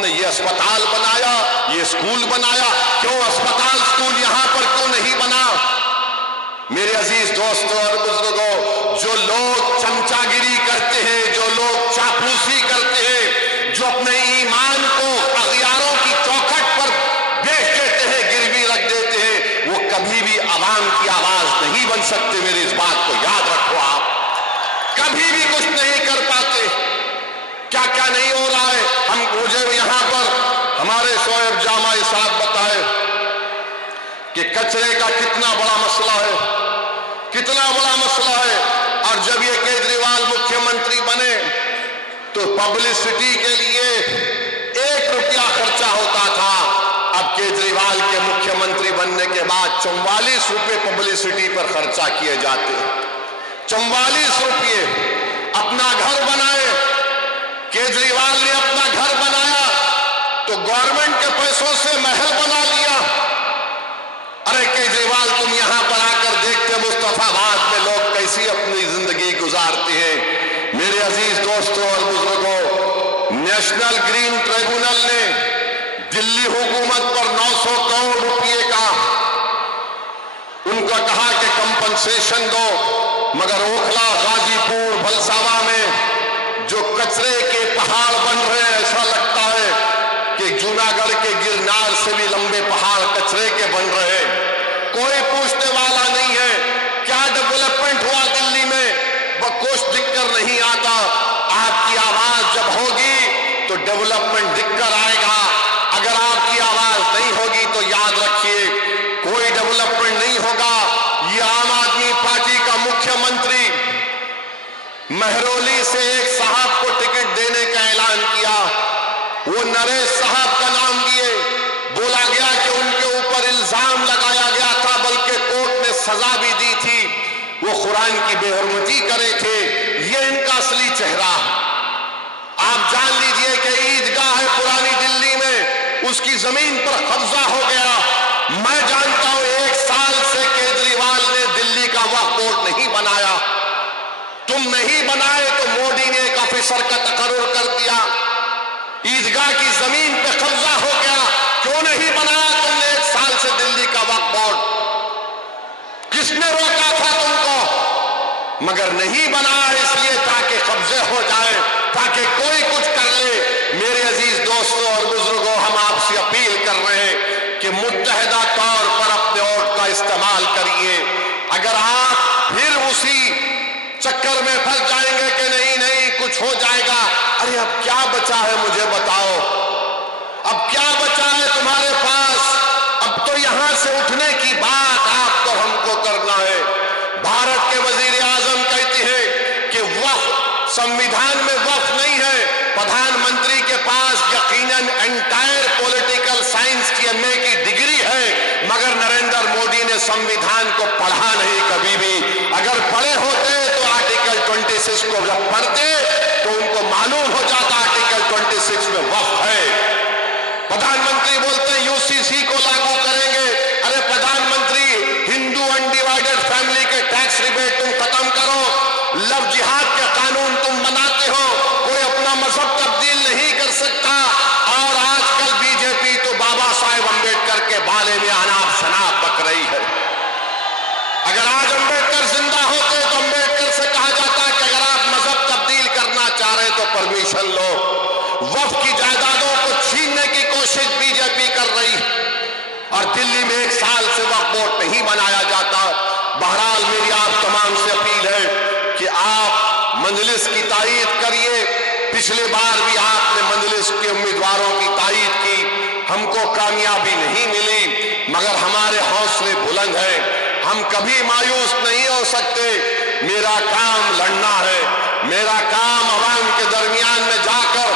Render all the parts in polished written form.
نے یہ اسپتال بنایا، یہ اسکول بنایا، کیوں اسپتال اسکول یہاں پر کیوں نہیں بنا؟ میرے عزیز دوستوں اور بزرگوں، جو لوگ چمچا گیری کرتے ہیں، جو لوگ چاپلوسی کرتے ہیں، جو اپنے ایمان کو اغیاروں کی چوکھٹ پر بیچ دیتے ہیں، گروی رکھ دیتے ہیں، وہ کبھی بھی عوام کی آواز نہیں بن سکتے۔ میری اس بات کو یاد رکھو، آپ کبھی بھی کچھ نہیں کر پاتے۔ کیا کیا نہیں ہو رہا ہے، مجھے یہاں پر ہمارے شعیب جامعی صاحب بتائے کہ کچرے کا کتنا بڑا مسئلہ ہے، کتنا بڑا مسئلہ ہے۔ اور جب یہ کیجریوال مکھیہ منتری بنے تو پبلسٹی کے لیے 1 روپیہ خرچہ ہوتا تھا، اب کیجریوال کے مکھیہ منتری بننے کے بعد 44 روپے پبلسٹی پر خرچہ کیے جاتے ہیں۔ 44 روپے۔ اپنا گھر بنائے، کیجریوال نے اپنا گھر بنایا تو گورنمنٹ کے پیسوں سے محل بنا لیا۔ ارے کیجریوال، تم یہاں پر آ کر دیکھتے مصطفیٰ آباد میں لوگ کیسی اپنی زندگی گزارتے ہیں۔ میرے عزیز دوستوں اور بزرگوں، نیشنل گرین ٹریبونل نے دلی حکومت پر 900 کروڑ روپے کا ان کا کہا کہ کمپنسیشن دو، مگر اوکھلا، غازی پور، بھلساوا میں جو کچرے کے پہاڑ بن رہے ہیں، ایسا لگتا ہے کہ جوناگڑھ کے گرنار سے بھی لمبے پہاڑ کچرے کے بن رہے ہیں۔ کوئی پوچھنے والا نہیں ہے کیا ڈیولپمنٹ ہوا دلی میں، کچھ دکھ کر نہیں آتا۔ آپ کی آواز جب ہوگی تو ڈیولپمنٹ دکھ کر آئے گا، اگر آپ کی آواز نہیں ہوگی تو یاد رکھیے کوئی ڈیولپمنٹ نہیں ہوگا۔ یہ عام آدمی پارٹی کا مکھیہ منتری مہرولی سے ایک صاحب کو ٹکٹ دینے کا اعلان کیا، وہ نریش صاحب کا نام لیے، بولا گیا کہ ان کے اوپر الزام لگایا گیا تھا، بلکہ کورٹ نے سزا بھی دی تھی، وہ قرآن کی بے حرمتی کرے تھے۔ یہ ان کا اصلی چہرہ ہے۔ آپ جان لیجئے کہ عیدگاہ ہے پرانی دلی میں، اس کی زمین پر قبضہ ہو گیا۔ میں جانتا ہوں 1 سال سے کیجریوال نے دلی کا وقف بورڈ نہیں بنایا۔ تم نہیں بنائے تو مودی نے ایک آفیسر کا تقرر کر دیا، عیدگاہ کی زمین پہ قبضہ ہو گیا۔ کیوں نہیں بنایا تم نے 1 سال سے دلی کا وقف بورڈ؟ کس نے روکا تھا تم کو؟ مگر نہیں بنایا اس لیے تاکہ قبضے ہو جائے، تاکہ کوئی کچھ کر لے۔ میرے عزیز دوستوں اور بزرگوں، ہم آپ سے اپیل کر رہے ہیں کہ متحدہ طور پر اپنے ووٹ کا استعمال کریے۔ اگر آپ پھر اسی چکر میں پھنس جائیں گے کہ نہیں کچھ ہو جائے گا، ارے اب کیا بچا ہے مجھے بتاؤ، اب کیا بچا ہے تمہارے پاس؟ اب تو یہاں سے اٹھنے کی بات آپ کو ہم کو کرنا ہے۔ بھارت کے وزیر اعظم کہتے ہیں کہ وقف سمویدھان میں وقف نہیں ہے۔ پردھان منتری کے پاس یقیناً انٹائر پولیٹیکل سائنس کی ایم اے کی ڈگری ہے، مگر نریندر مودی نے سمویدھان کو پڑھا نہیں کبھی بھی۔ اگر پڑھے ہوتے تو آرٹیکل 26 کو جب پڑھتے تو ان کو معلوم ہو جاتا آرٹیکل 26 میں وقف ہے۔ پردھان منتری بولتے ہیں UCC کو لاگو کریں گے۔ ارے پردھان منتری، ہندو انڈیوائیڈڈ فیملی کے ٹیکس ریبیٹ تم ختم کرو، لو جہاد کے قانون تم بناتے ہو، کوئی اپنا مذہب تبدیل نہیں کر سکتا۔ اور آج کل بی جے پی تو بابا صاحب امبیڈکر کے بالے میں اناپ شناپ بک رہی ہے۔ اگر آج امبیڈکر زندہ ہوتے تو امبیڈکر سے کہا جاتا کہ اگر آپ مذہب تبدیل کرنا چاہ رہے تو پرمیشن لو۔ وقف کی جائیدادوں کو چھیننے کی کوشش بی جے پی کر رہی ہے، اور دلی میں 1 سال سے وقف بورڈ نہیں بنایا جاتا۔ بہرحال میری آپ تمام سے اپیل ہے کہ آپ مجلس کی تائید کریے۔ پچھلے بار بھی آپ نے مجلس کے امیدواروں کی تائید کی، ہم کو کامیابی نہیں ملی، مگر ہمارے حوصلے بلند ہیں، ہم کبھی مایوس نہیں ہو سکتے۔ میرا کام لڑنا ہے، میرا کام عوام کے درمیان میں جا کر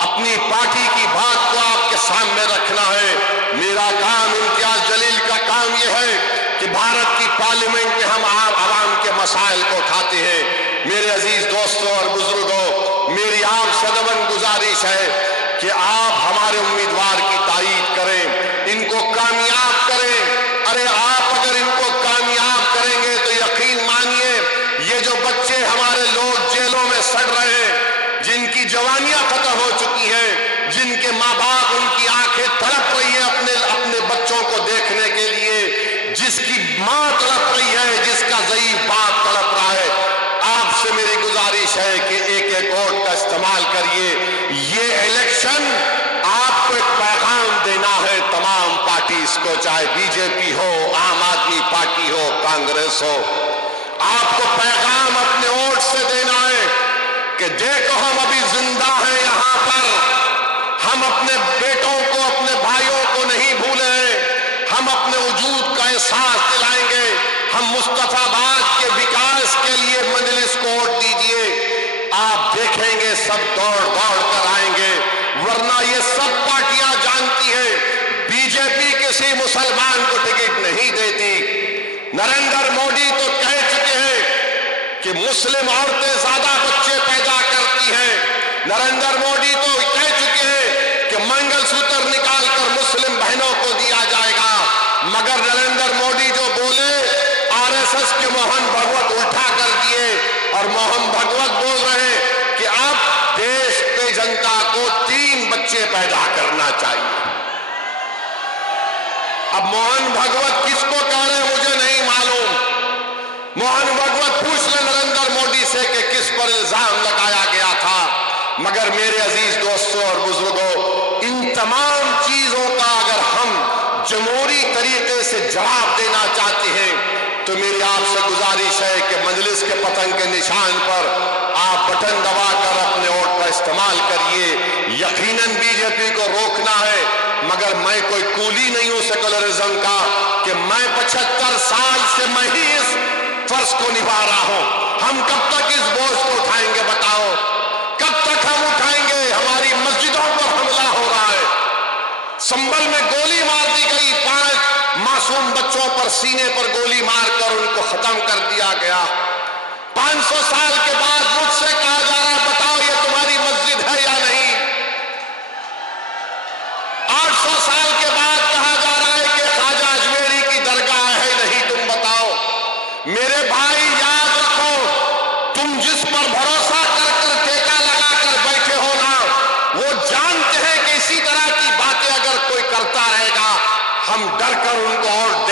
اپنی پارٹی کی بات کو آپ کے سامنے رکھنا ہے۔ میرا کام، امتیاز جلیل کا کام یہ ہے کہ بھارت کی پارلیمنٹ میں ہم عوام کے مسائل کو اٹھاتے ہیں۔ میرے عزیز دوستوں اور بزرگوں، میری آپ سے دبن گزارش ہے کہ آپ ہمارے امیدوار کی تائید کریں، ان کو کامیاب کریں۔ ارے آپ اگر ان کو کامیاب کریں گے تو یقین مانیے یہ جو بچے ہمارے لوگ جیلوں میں سڑ رہے ہیں، جن کی جوانیاں ختم ہو چکی ہیں، جن کے ماں باپ ان کی آنکھیں تڑپ رہی ہیں اپنے بچوں کو دیکھنے کے لیے، جس کی ماں تڑپ رہی ہے، جس کا ضعیف باپ تڑپ رہا ہے، آپ سے میری گزارش ہے کہ ایک ایک ووٹ کا استعمال کریے۔ یہ الیکشن آپ کو ایک پیغام دینا ہے تمام پارٹیز کو، چاہے بی جے پی ہو، عام آدمی پارٹی ہو، کانگریس ہو، آپ کو پیغام اپنے ووٹ سے دینا ہے کہ دیکھو ہم ابھی زندہ ہیں یہاں پر، ہم اپنے بیٹوں کو، اپنے بھائیوں کو نہیں بھولے ہیں، ہم اپنے وجود کا احساس دلائیں گے۔ ہم مصطفیٰ آباد کے وکاس کے لیے مجلس کو ووٹ دیجیے، آپ دیکھیں گے سب دوڑ دوڑ کر آئیں گے، ورنہ یہ سب پارٹیاں جانتی ہیں بی جے پی کسی مسلمان کو ٹکٹ نہیں دیتی۔ نریندر مودی تو کہہ چکے ہیں کہ مسلم عورتیں زیادہ بچے پیدا کرتی ہیں، نریندر مودی تو کہہ چکے ہیں کہ منگل سوتر نکال کر مسلم بہنوں کو دیا جائے گا، مگر نریندر مودی جو بولے آر ایس ایس کے موہن بھگوت اٹھا کر دیے، اور موہن بھگوت بول رہے ہیں کہ اب دیش کے جنتا کو 3 بچے پیدا کرنا چاہیے۔ اب موہن بھگوت کس کو کہہ رہے ہیں مجھے نہیں معلوم، موہن بھگوت پوچھ لیں نریندر مودی سے کہ کس پر الزام لگایا گیا تھا، مگر میرے عزیز دوستوں اور بزرگوں، ان تمام چیزوں کا اگر ہم جمہوری طریقے سے جواب دینا چاہتے ہیں تو میری آپ سے گزارش ہے کہ مجلس کے پتنگ کے نشان پر آپ بٹن دبا کر اپنے ووٹ کا استعمال کریے۔ یقیناً بی جے پی کو روکنا ہے، مگر میں کوئی کولی نہیں ہوں سیکولرزم کا کہ میں 75 سال سے میں ہی اس فرض کو نبھا رہا ہوں۔ ہم کب تک اس بوجھ کو اٹھائیں گے بتاؤ؟ کب تک ہم اٹھائیں گے؟ ہماری مسجدوں پر حملہ ہو رہا ہے، سنبل میں گولی مار دی گئی، 5 معصوم بچوں پر سینے پر گولی مار کر ان کو ختم کر دیا گیا۔ 500 سال کے بعد مجھ سے کہا جا رہا ہے بتاؤ یہ تمہاری مسجد ہے یا نہیں؟ 800 سال کے بعد کہا جا رہا ہے کہ خواجہ اجمیری کی درگاہ ہے نہیں، تم بتاؤ۔ میرے بھائی یاد رکھو، تم جس پر بھروسہ کر کر ٹیکا لگا کر بیٹھے ہو نا، وہ جانتے ہیں کہ اسی طرح کی باتیں اگر کوئی کرتا رہے گا ہم ڈر کر ان کو اور